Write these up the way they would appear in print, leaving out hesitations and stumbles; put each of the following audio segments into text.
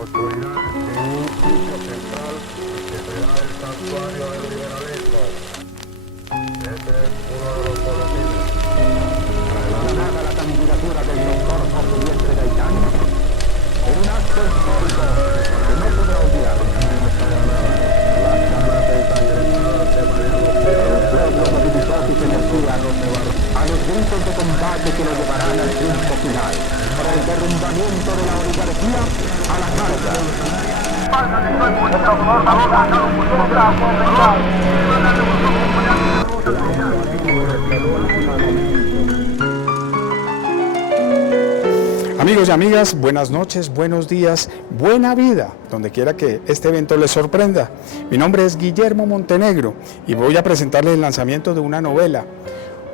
construirán en un sitio central que será el santuario del liberalismo. Ese es uno de los boletines. Proclamada la candidatura del doctor José Luis Gaitán en un acto histórico que no podrá olvidar. Las caras ensangrentadas de Mariano El Pérez. pueblo movilizó sus energías a los gritos de combate que lo llevarán al triunfo final, para el derrumbamiento de la oligarquía a la carga. Amigos y amigas, buenas noches, buenos días, buena vida, donde quiera que este evento les sorprenda. Mi nombre es Guillermo Montenegro y voy a presentarles el lanzamiento de una novela,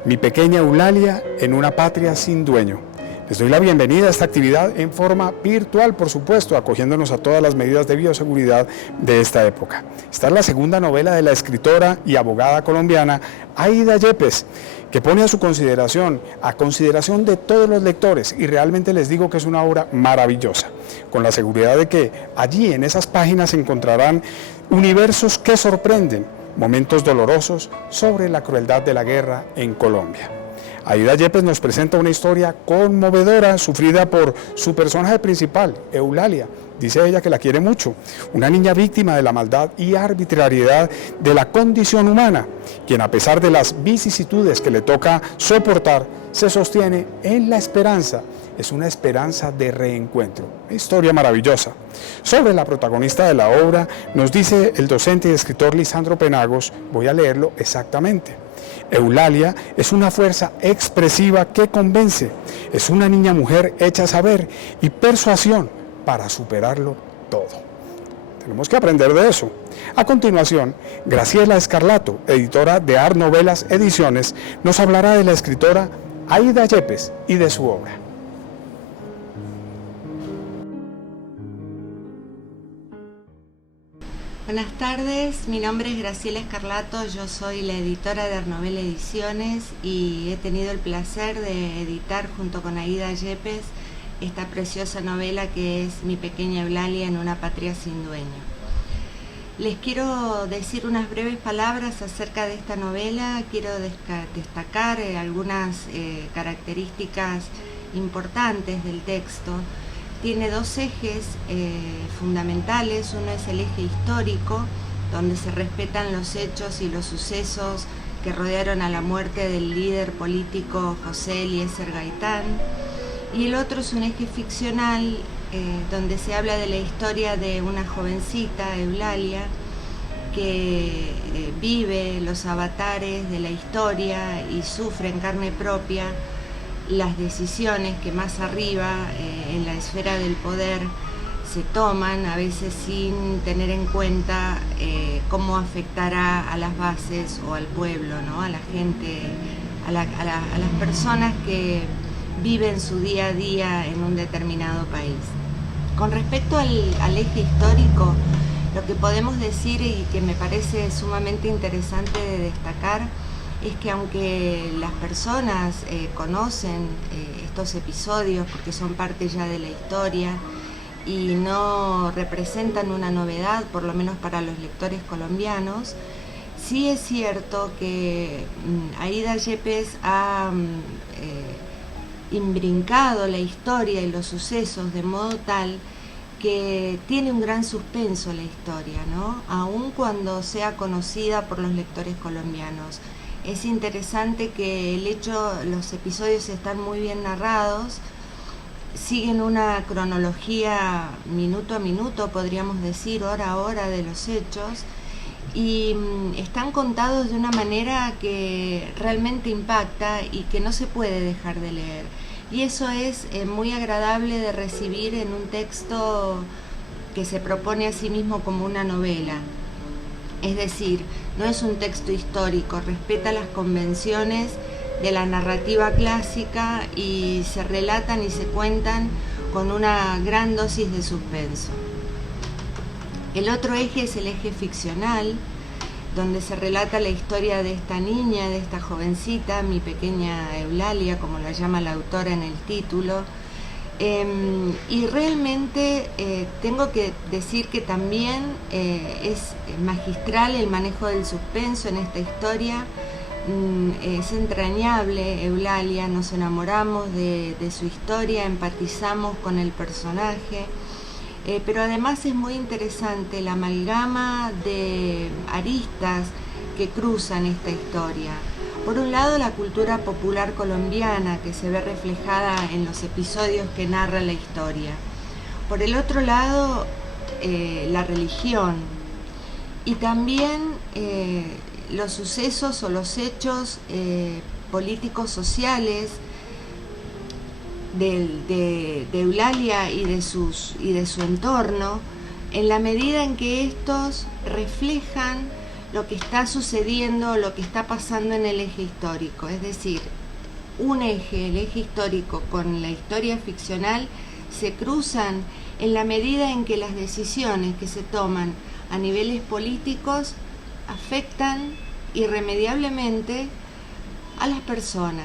Mi pequeña Eulalia en una patria sin dueño. Les doy la bienvenida a esta actividad en forma virtual, por supuesto, acogiéndonos a todas las medidas de bioseguridad de esta época. Esta es la segunda novela de la escritora y abogada colombiana Aida Yepes, que pone a consideración de todos los lectores, y realmente les digo que es una obra maravillosa, con la seguridad de que allí en esas páginas encontrarán universos que sorprenden, momentos dolorosos sobre la crueldad de la guerra en Colombia. Aida Yepes nos presenta una historia conmovedora, sufrida por su personaje principal, Eulalia. Dice ella que la quiere mucho, una niña víctima de la maldad y arbitrariedad de la condición humana, quien a pesar de las vicisitudes que le toca soportar, se sostiene en la esperanza. Es una esperanza de reencuentro. Una historia maravillosa. Sobre la protagonista de la obra nos dice el docente y escritor Lisandro Penagos, voy a leerlo exactamente. Eulalia es una fuerza expresiva que convence, es una niña mujer hecha saber y persuasión para superarlo todo. Tenemos que aprender de eso. A continuación, Graciela Escarlato, editora de Art Novelas Ediciones, nos hablará de la escritora Aida Yepes y de su obra. Buenas tardes, mi nombre es Graciela Escarlato, yo soy la editora de Art Novelas Ediciones y he tenido el placer de editar junto con Aida Yepes esta preciosa novela que es Mi pequeña Eulalia en una patria sin dueño. Les quiero decir unas breves palabras acerca de esta novela. Quiero destacar algunas características importantes del texto. Tiene dos ejes fundamentales. Uno es el eje histórico, donde se respetan los hechos y los sucesos que rodearon a la muerte del líder político José Eliezer Gaitán. Y el otro es un eje ficcional, donde se habla de la historia de una jovencita, Eulalia, que vive los avatares de la historia y sufre en carne propia las decisiones que más arriba en la esfera del poder se toman, a veces sin tener en cuenta cómo afectará a las bases o al pueblo, ¿no? A la gente, a las personas que viven su día a día en un determinado país. Con respecto al eje histórico, lo que podemos decir y que me parece sumamente interesante de destacar es que aunque las personas conocen estos episodios porque son parte ya de la historia y no representan una novedad, por lo menos para los lectores colombianos, sí es cierto que Aida Yepes ha imbrincado la historia y los sucesos de modo tal que tiene un gran suspenso la historia, ¿no? Aun cuando sea conocida por los lectores colombianos. Es interesante que los episodios están muy bien narrados, siguen una cronología minuto a minuto, podríamos decir, hora a hora de los hechos, y están contados de una manera que realmente impacta y que no se puede dejar de leer. Y eso es muy agradable de recibir en un texto que se propone a sí mismo como una novela. Es decir, no es un texto histórico, respeta las convenciones de la narrativa clásica y se relatan y se cuentan con una gran dosis de suspenso. El otro eje es el eje ficcional, donde se relata la historia de esta niña, de esta jovencita, mi pequeña Eulalia, como la llama la autora en el título, Y realmente tengo que decir que también es magistral el manejo del suspenso en esta historia. Es entrañable Eulalia, nos enamoramos de su historia, empatizamos con el personaje, pero además es muy interesante la amalgama de aristas que cruzan esta historia. Por un lado, la cultura popular colombiana, que se ve reflejada en los episodios que narra la historia. Por el otro lado, la religión. Y también los sucesos o los hechos políticos sociales de Eulalia y de su entorno, en la medida en que estos reflejan lo que está sucediendo, lo que está pasando en el eje histórico. Es decir, un eje, el eje histórico con la historia ficcional, se cruzan en la medida en que las decisiones que se toman a niveles políticos afectan irremediablemente a las personas,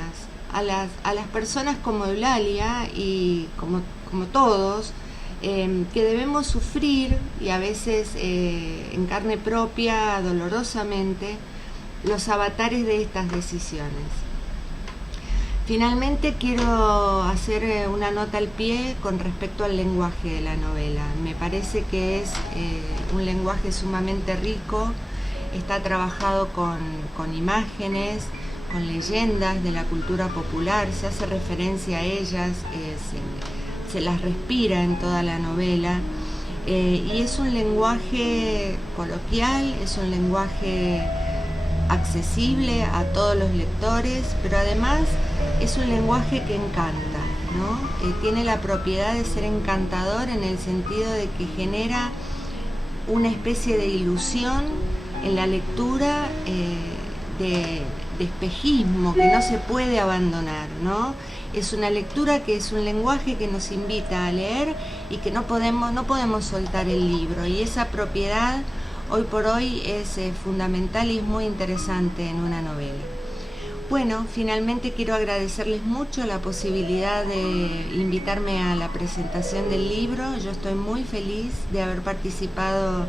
a las personas como Eulalia y como todos, que debemos sufrir, y a veces en carne propia, dolorosamente, los avatares de estas decisiones. Finalmente quiero hacer una nota al pie con respecto al lenguaje de la novela. Me parece que es un lenguaje sumamente rico, está trabajado con imágenes, con leyendas de la cultura popular, se hace referencia a ellas, se las respira en toda la novela, y es un lenguaje coloquial, es un lenguaje accesible a todos los lectores, pero además es un lenguaje que encanta, ¿no? Tiene la propiedad de ser encantador en el sentido de que genera una especie de ilusión en la lectura, de espejismo que no se puede abandonar, ¿no? Es una lectura que es un lenguaje que nos invita a leer y que no podemos soltar el libro, y esa propiedad hoy por hoy es fundamental y es muy interesante en una novela. Bueno, finalmente quiero agradecerles mucho la posibilidad de invitarme a la presentación del libro. Yo estoy muy feliz de haber participado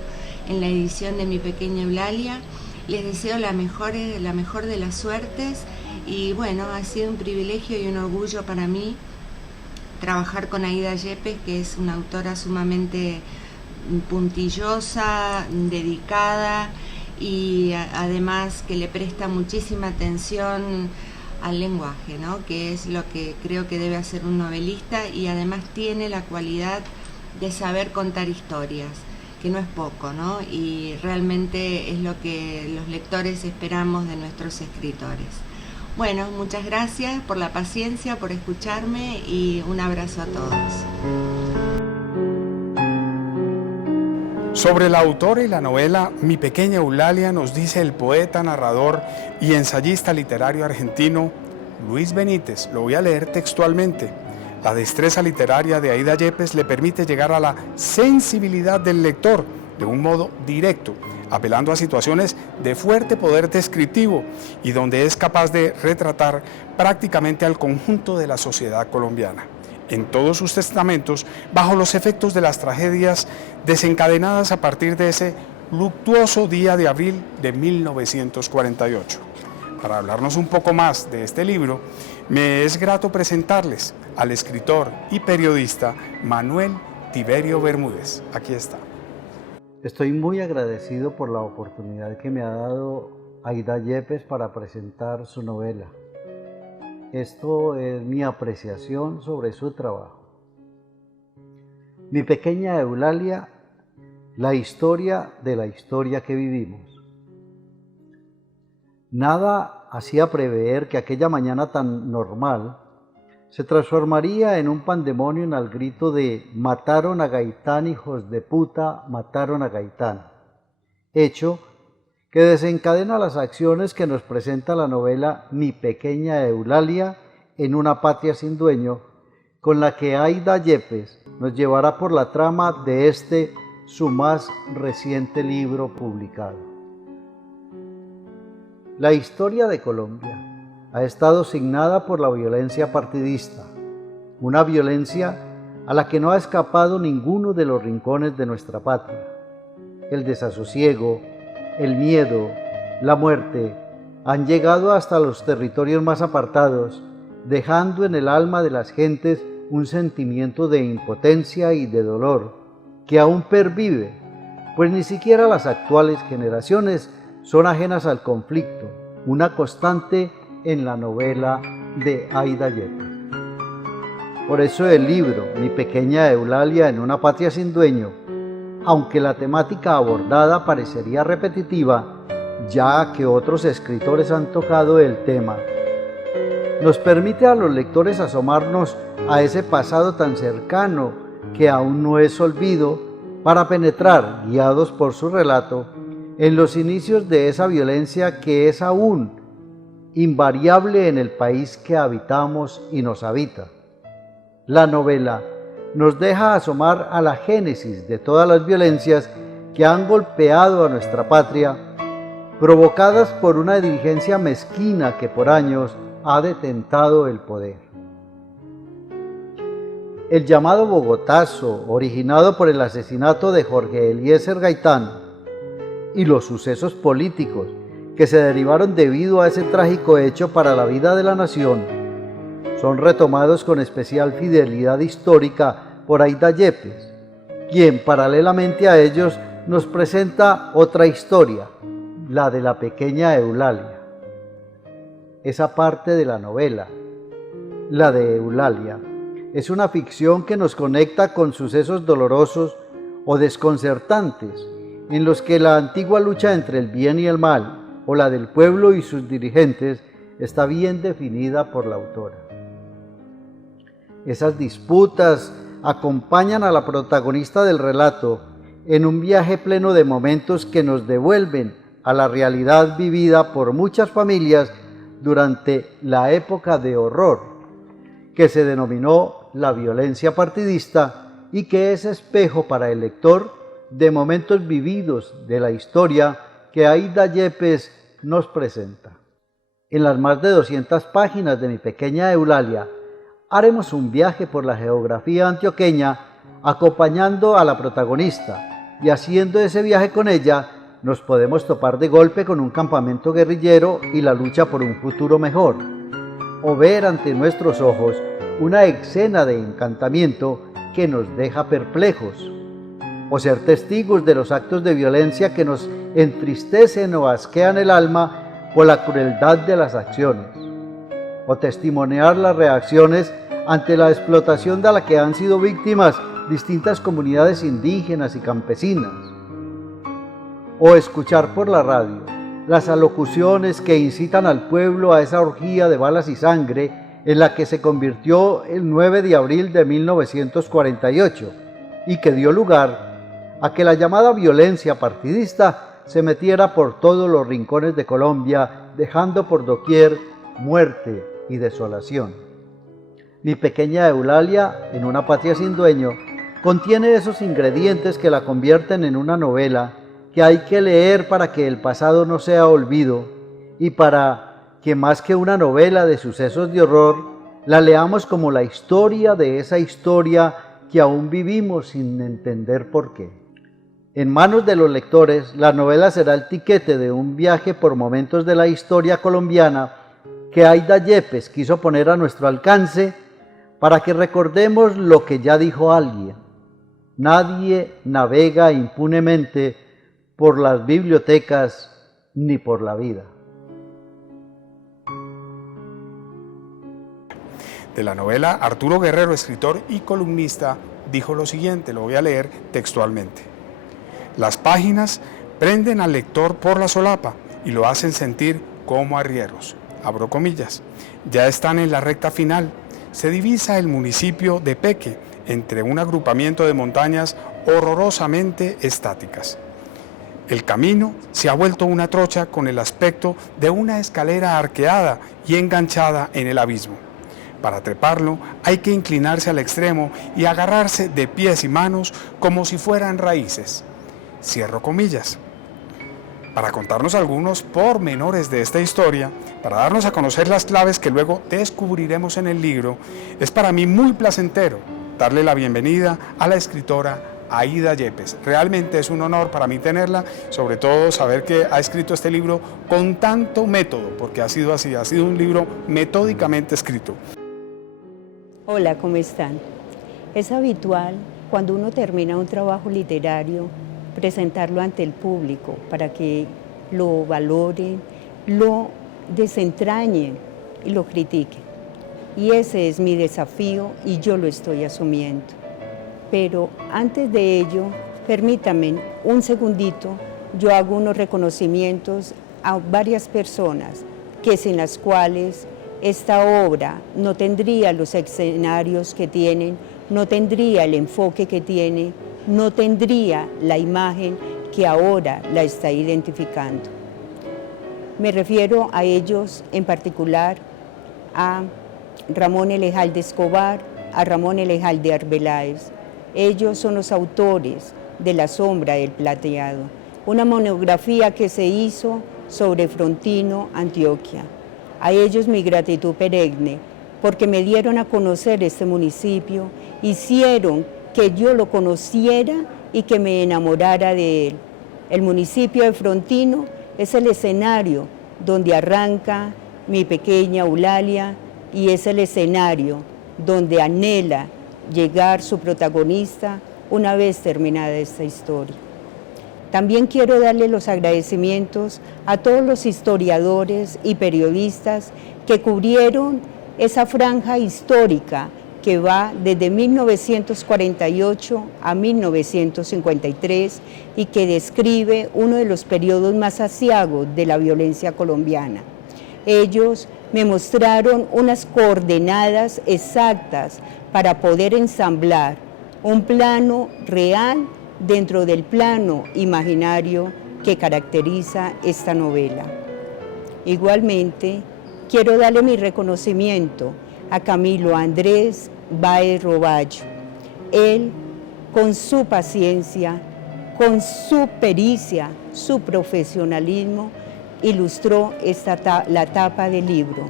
en la edición de Mi Pequeña Eulalia. Les deseo la mejor de las suertes, y bueno, ha sido un privilegio y un orgullo para mí trabajar con Aída Yepes, que es una autora sumamente puntillosa, dedicada, y además que le presta muchísima atención al lenguaje, ¿no? Que es lo que creo que debe hacer un novelista, y además tiene la cualidad de saber contar historias, que no es poco, ¿no? Y realmente es lo que los lectores esperamos de nuestros escritores. Bueno, muchas gracias por la paciencia, por escucharme, y un abrazo a todos. Sobre la autora y la novela Mi Pequeña Eulalia nos dice el poeta, narrador y ensayista literario argentino Luis Benítez. Lo voy a leer textualmente. La destreza literaria de Aída Yepes le permite llegar a la sensibilidad del lector de un modo directo, apelando a situaciones de fuerte poder descriptivo y donde es capaz de retratar prácticamente al conjunto de la sociedad colombiana, en todos sus testamentos, bajo los efectos de las tragedias desencadenadas a partir de ese luctuoso día de abril de 1948. Para hablarnos un poco más de este libro, me es grato presentarles al escritor y periodista Manuel Tiberio Bermúdez. Aquí está. Estoy muy agradecido por la oportunidad que me ha dado Aída Yepes para presentar su novela. Esto es mi apreciación sobre su trabajo. Mi Pequeña Eulalia, la historia de la historia que vivimos. Nada hacía prever que aquella mañana tan normal se transformaría en un pandemonio al grito de «Mataron a Gaitán, hijos de puta, mataron a Gaitán», hecho que desencadena las acciones que nos presenta la novela Mi Pequeña Eulalia en una patria sin dueño, con la que Aída Yepes nos llevará por la trama de este, su más reciente libro publicado. La historia de Colombia ha estado signada por la violencia partidista, una violencia a la que no ha escapado ninguno de los rincones de nuestra patria. El desasosiego, el miedo, la muerte han llegado hasta los territorios más apartados, dejando en el alma de las gentes un sentimiento de impotencia y de dolor que aún pervive, pues ni siquiera las actuales generaciones son ajenas al conflicto, una constante en la novela de Aída Yepes. Por eso el libro Mi pequeña Eulalia en una patria sin dueño, aunque la temática abordada parecería repetitiva, ya que otros escritores han tocado el tema, nos permite a los lectores asomarnos a ese pasado tan cercano que aún no es olvido, para penetrar, guiados por su relato, en los inicios de esa violencia que es aún invariable en el país que habitamos y nos habita. La novela nos deja asomar a la génesis de todas las violencias que han golpeado a nuestra patria, provocadas por una dirigencia mezquina que por años ha detentado el poder. El llamado Bogotazo, originado por el asesinato de Jorge Eliezer Gaitán, y los sucesos políticos que se derivaron debido a ese trágico hecho para la vida de la nación, son retomados con especial fidelidad histórica por Aída Yepes, quien paralelamente a ellos nos presenta otra historia, la de la pequeña Eulalia. Esa parte de la novela, la de Eulalia, es una ficción que nos conecta con sucesos dolorosos o desconcertantes, en los que la antigua lucha entre el bien y el mal, o la del pueblo y sus dirigentes, está bien definida por la autora. Esas disputas acompañan a la protagonista del relato en un viaje pleno de momentos que nos devuelven a la realidad vivida por muchas familias durante la época de horror, que se denominó la violencia partidista y que es espejo para el lector de momentos vividos de la historia que Aída Yepes nos presenta. En las más de 200 páginas de Mi pequeña Eulalia, haremos un viaje por la geografía antioqueña acompañando a la protagonista, y haciendo ese viaje con ella nos podemos topar de golpe con un campamento guerrillero y la lucha por un futuro mejor, o ver ante nuestros ojos una escena de encantamiento que nos deja perplejos, o ser testigos de los actos de violencia que nos entristecen o asquean el alma por la crueldad de las acciones, o testimoniar las reacciones ante la explotación de la que han sido víctimas distintas comunidades indígenas y campesinas, o escuchar por la radio las alocuciones que incitan al pueblo a esa orgía de balas y sangre en la que se convirtió el 9 de abril de 1948 y que dio lugar a que la llamada violencia partidista se metiera por todos los rincones de Colombia, dejando por doquier muerte y desolación. Mi pequeña Eulalia en una patria sin dueño contiene esos ingredientes que la convierten en una novela que hay que leer para que el pasado no sea olvido y para que más que una novela de sucesos de horror, la leamos como la historia de esa historia que aún vivimos sin entender por qué. En manos de los lectores, la novela será el tiquete de un viaje por momentos de la historia colombiana que Aída Yepes quiso poner a nuestro alcance para que recordemos lo que ya dijo alguien: nadie navega impunemente por las bibliotecas ni por la vida. De la novela, Arturo Guerrero, escritor y columnista, dijo lo siguiente, lo voy a leer textualmente. Las páginas prenden al lector por la solapa y lo hacen sentir como arrieros. Abro comillas. Ya están en la recta final. Se divisa el municipio de Peque entre un agrupamiento de montañas horrorosamente estáticas. El camino se ha vuelto una trocha con el aspecto de una escalera arqueada y enganchada en el abismo. Para treparlo hay que inclinarse al extremo y agarrarse de pies y manos como si fueran raíces. Cierro comillas. Para contarnos algunos pormenores de esta historia, para darnos a conocer las claves que luego descubriremos en el libro, es para mí muy placentero darle la bienvenida a la escritora Aída Yepes. Realmente es un honor para mí tenerla, sobre todo saber que ha escrito este libro con tanto método, porque ha sido así, ha sido un libro metódicamente escrito. Hola, ¿cómo están? Es habitual, cuando uno termina un trabajo literario, presentarlo ante el público para que lo valoren, lo desentrañen y lo critiquen. Y ese es mi desafío y yo lo estoy asumiendo. Pero antes de ello, permítanme un segundito, yo hago unos reconocimientos a varias personas que sin las cuales esta obra no tendría los escenarios que tienen, no tendría el enfoque que tiene, no tendría la imagen que ahora la está identificando. Me refiero a ellos en particular a Ramón Elejalde Escobar, a Ramón Elejalde Arbeláez. Ellos son los autores de La sombra del plateado, una monografía que se hizo sobre Frontino, Antioquia. A ellos mi gratitud perenne, porque me dieron a conocer este municipio, hicieron que yo lo conociera y que me enamorara de él. El municipio de Frontino es el escenario donde arranca mi pequeña Eulalia y es el escenario donde anhela llegar su protagonista una vez terminada esta historia. También quiero darle los agradecimientos a todos los historiadores y periodistas que cubrieron esa franja histórica que va desde 1948 a 1953 y que describe uno de los periodos más aciagos de la violencia colombiana. Ellos me mostraron unas coordenadas exactas para poder ensamblar un plano real dentro del plano imaginario que caracteriza esta novela. Igualmente, quiero darle mi reconocimiento a Camilo Andrés Báez Roballo. Él, con su paciencia, con su pericia, su profesionalismo, ilustró la tapa del libro.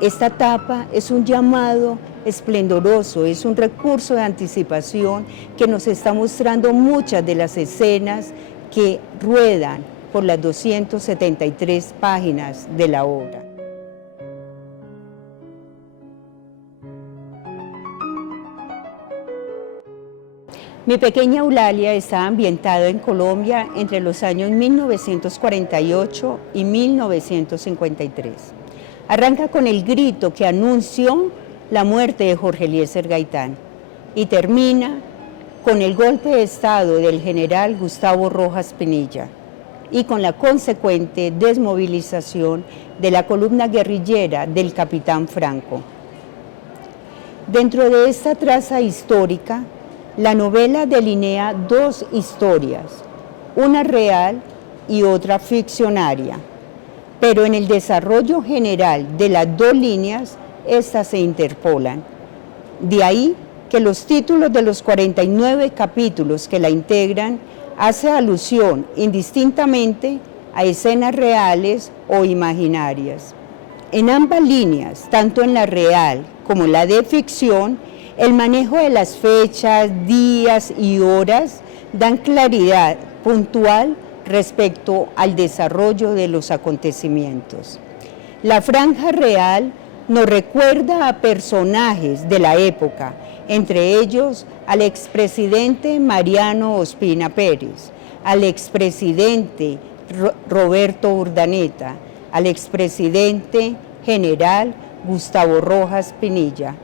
Esta tapa es un llamado esplendoroso, es un recurso de anticipación que nos está mostrando muchas de las escenas que ruedan por las 273 páginas de la obra. Mi pequeña Eulalia está ambientada en Colombia entre los años 1948 y 1953. Arranca con el grito que anunció la muerte de Jorge Eliezer Gaitán y termina con el golpe de estado del general Gustavo Rojas Pinilla y con la consecuente desmovilización de la columna guerrillera del capitán Franco. Dentro de esta traza histórica, la novela delinea dos historias, una real y otra ficcionaria, pero en el desarrollo general de las dos líneas, estas se interpolan. De ahí que los títulos de los 49 capítulos que la integran hace alusión indistintamente a escenas reales o imaginarias. En ambas líneas, tanto en la real como la de ficción, el manejo de las fechas, días y horas dan claridad puntual respecto al desarrollo de los acontecimientos. La franja real nos recuerda a personajes de la época, entre ellos al expresidente Mariano Ospina Pérez, al expresidente Roberto Urdaneta, al expresidente general Gustavo Rojas Pinilla.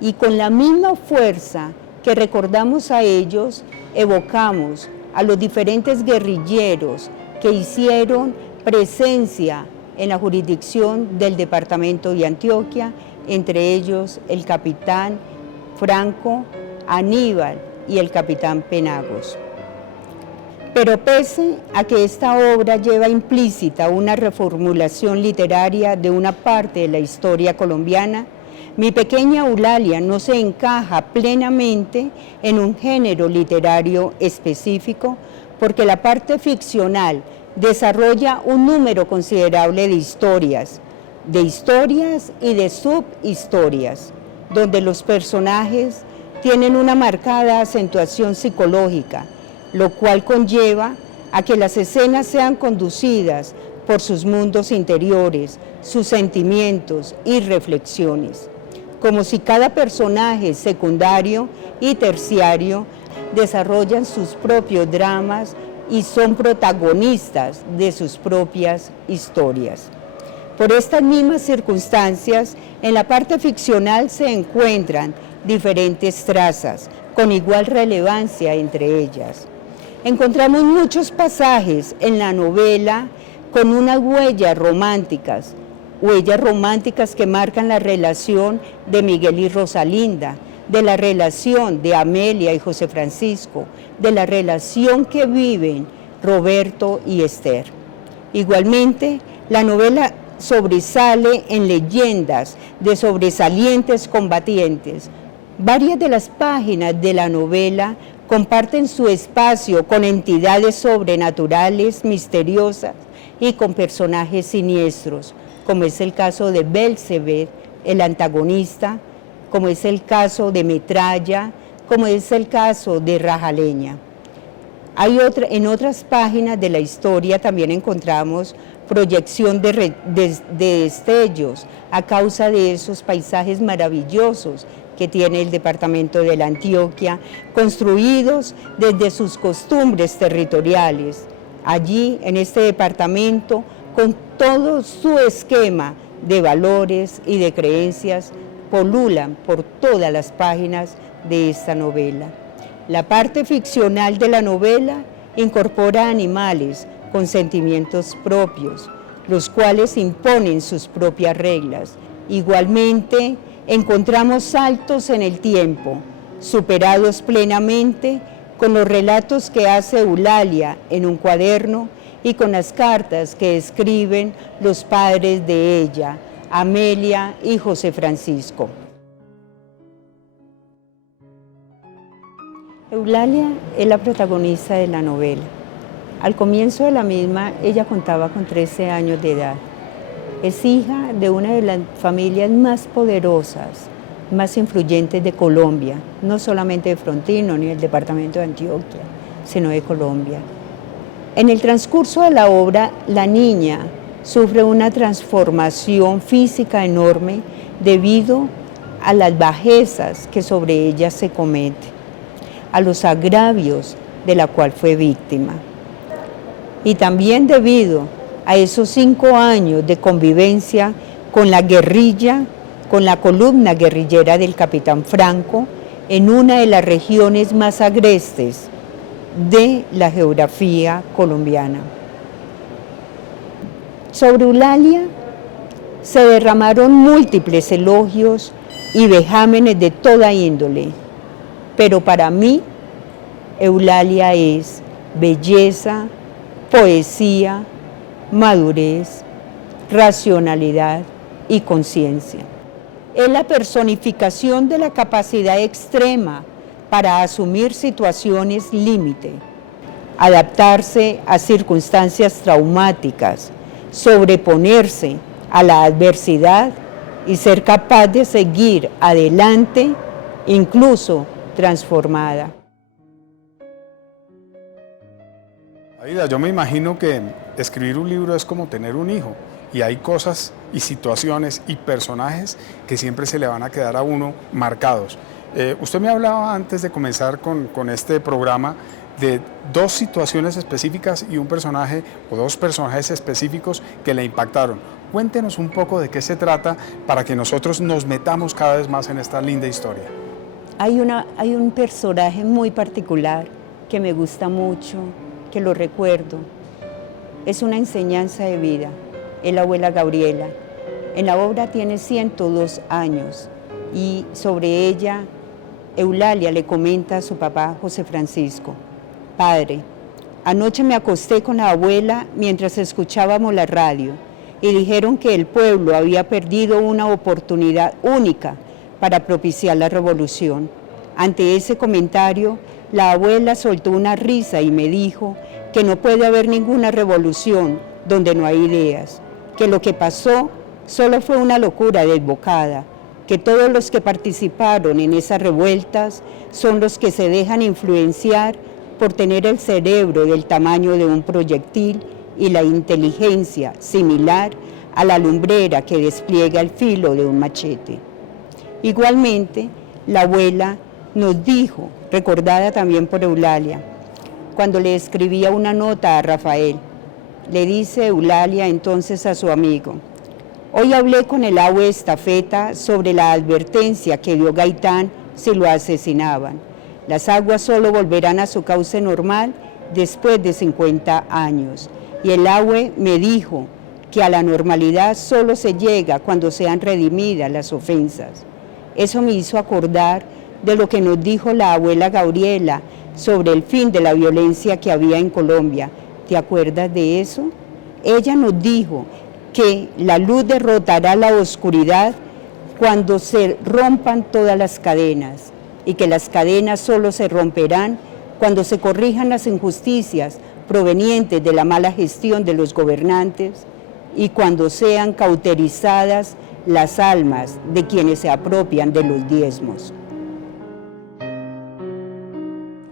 Y con la misma fuerza que recordamos a ellos, evocamos a los diferentes guerrilleros que hicieron presencia en la jurisdicción del departamento de Antioquia, entre ellos el capitán Franco, Aníbal y el capitán Penagos. Pero pese a que esta obra lleva implícita una reformulación literaria de una parte de la historia colombiana, mi pequeña Eulalia no se encaja plenamente en un género literario específico porque la parte ficcional desarrolla un número considerable de historias y de subhistorias, donde los personajes tienen una marcada acentuación psicológica, lo cual conlleva a que las escenas sean conducidas por sus mundos interiores, sus sentimientos y reflexiones, como si cada personaje secundario y terciario desarrollan sus propios dramas y son protagonistas de sus propias historias. Por estas mismas circunstancias, en la parte ficcional se encuentran diferentes trazas, con igual relevancia entre ellas. Encontramos muchos pasajes en la novela con unas huellas románticas que marcan la relación de Miguel y Rosalinda, de la relación de Amelia y José Francisco, de la relación que viven Roberto y Esther. Igualmente, la novela sobresale en leyendas de sobresalientes combatientes. Varias de las páginas de la novela comparten su espacio con entidades sobrenaturales, misteriosas y con personajes siniestros, como es el caso de Belcebed, el antagonista, como es el caso de Metralla, como es el caso de Rajaleña. En otras páginas de la historia también encontramos proyección de destellos a causa de esos paisajes maravillosos que tiene el departamento de la Antioquia, construidos desde sus costumbres territoriales. Allí, en este departamento, con todo su esquema de valores y de creencias, polulan por todas las páginas de esta novela. La parte ficcional de la novela incorpora animales con sentimientos propios, los cuales imponen sus propias reglas. Igualmente, encontramos saltos en el tiempo, superados plenamente con los relatos que hace Eulalia en un cuaderno y con las cartas que escriben los padres de ella, Amelia y José Francisco. Eulalia es la protagonista de la novela. Al comienzo de la misma, ella contaba con 13 años de edad. Es hija de una de las familias más poderosas, más influyentes de Colombia, no solamente de Frontino ni del departamento de Antioquia, sino de Colombia. En el transcurso de la obra, la niña sufre una transformación física enorme debido a las bajezas que sobre ella se cometen, a los agravios de la cual fue víctima. Y también debido a esos 5 años de convivencia con la guerrilla, con la columna guerrillera del capitán Franco, en una de las regiones más agrestes de la geografía colombiana. Sobre Eulalia se derramaron múltiples elogios y vejámenes de toda índole, pero para mí Eulalia es belleza, poesía, madurez, racionalidad y conciencia. Es la personificación de la capacidad extrema para asumir situaciones límite, adaptarse a circunstancias traumáticas, sobreponerse a la adversidad y ser capaz de seguir adelante, incluso transformada. Aida, yo me imagino que escribir un libro es como tener un hijo, y hay cosas y situaciones y personajes que siempre se le van a quedar a uno marcados. Usted me hablaba antes de comenzar con este programa de 2 situaciones específicas y un personaje o 2 personajes específicos que le impactaron. Cuéntenos un poco de qué se trata para que nosotros nos metamos cada vez más en esta linda historia. Hay un personaje muy particular que me gusta mucho, que lo recuerdo. Es una enseñanza de vida, es la abuela Gabriela. En la obra tiene 102 años y sobre ella Eulalia le comenta a su papá José Francisco: Padre, anoche me acosté con la abuela mientras escuchábamos la radio y dijeron que el pueblo había perdido una oportunidad única para propiciar la revolución. Ante ese comentario, la abuela soltó una risa y me dijo que no puede haber ninguna revolución donde no hay ideas, que lo que pasó solo fue una locura desbocada, que todos los que participaron en esas revueltas son los que se dejan influenciar por tener el cerebro del tamaño de un proyectil y la inteligencia similar a la lumbrera que despliega el filo de un machete. Igualmente, la abuela nos dijo, recordada también por Eulalia, cuando le escribía una nota a Rafael, le dice Eulalia entonces a su amigo: hoy hablé con el abue Estafeta sobre la advertencia que dio Gaitán si lo asesinaban. Las aguas solo volverán a su cauce normal después de 50 años. Y el abue me dijo que a la normalidad solo se llega cuando sean redimidas las ofensas. Eso me hizo acordar de lo que nos dijo la abuela Gabriela sobre el fin de la violencia que había en Colombia. ¿Te acuerdas de eso? Ella nos dijo que la luz derrotará la oscuridad cuando se rompan todas las cadenas y que las cadenas solo se romperán cuando se corrijan las injusticias provenientes de la mala gestión de los gobernantes y cuando sean cauterizadas las almas de quienes se apropian de los diezmos.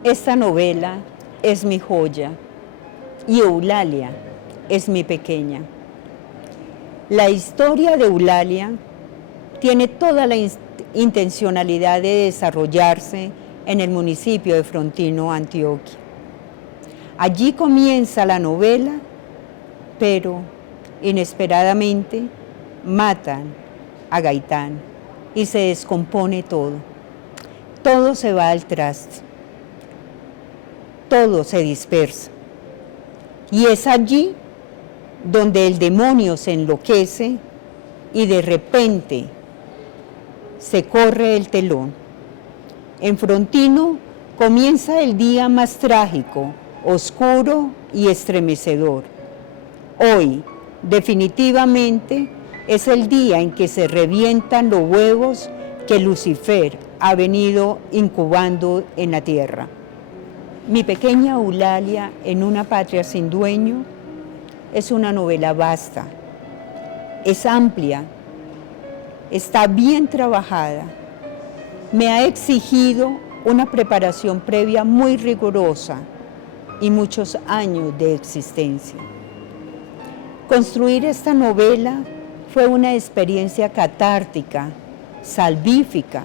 Esta novela es mi joya y Eulalia es mi pequeña. La historia de Eulalia tiene toda la intencionalidad de desarrollarse en el municipio de Frontino, Antioquia. Allí comienza la novela, pero inesperadamente matan a Gaitán y se descompone todo. Todo se va al traste, todo se dispersa. Y es allí donde el demonio se enloquece y de repente se corre el telón. En Frontino comienza el día más trágico, oscuro y estremecedor. Hoy, definitivamente, es el día en que se revientan los huevos que Lucifer ha venido incubando en la tierra. Mi pequeña Eulalia en una patria sin dueño es una novela vasta, es amplia, está bien trabajada. Me ha exigido una preparación previa muy rigurosa y muchos años de existencia. Construir esta novela fue una experiencia catártica, salvífica,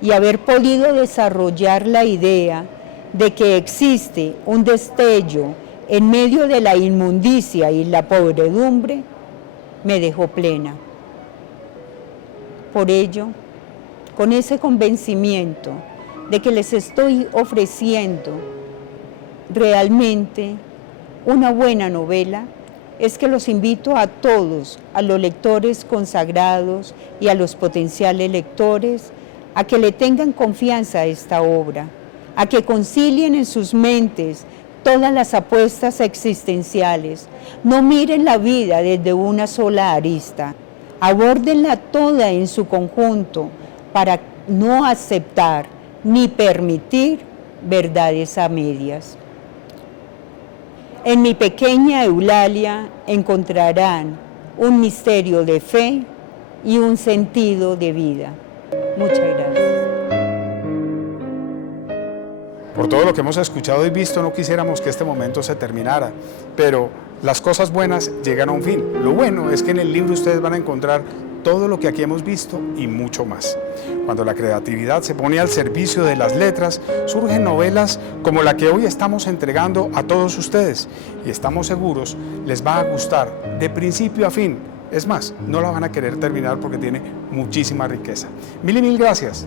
y haber podido desarrollar la idea de que existe un destello en medio de la inmundicia y la podredumbre me dejó plena. Por ello, con ese convencimiento de que les estoy ofreciendo realmente una buena novela, es que los invito a todos, a los lectores consagrados y a los potenciales lectores, a que le tengan confianza a esta obra, a que concilien en sus mentes todas las apuestas existenciales, no miren la vida desde una sola arista, abórdenla toda en su conjunto para no aceptar ni permitir verdades a medias. En mi pequeña Eulalia encontrarán un misterio de fe y un sentido de vida. Muchas gracias. Por todo lo que hemos escuchado y visto, no quisiéramos que este momento se terminara, pero las cosas buenas llegan a un fin. Lo bueno es que en el libro ustedes van a encontrar todo lo que aquí hemos visto y mucho más. Cuando la creatividad se pone al servicio de las letras, surgen novelas como la que hoy estamos entregando a todos ustedes y estamos seguros les va a gustar de principio a fin. Es más, no la van a querer terminar porque tiene muchísima riqueza. Mil y mil gracias.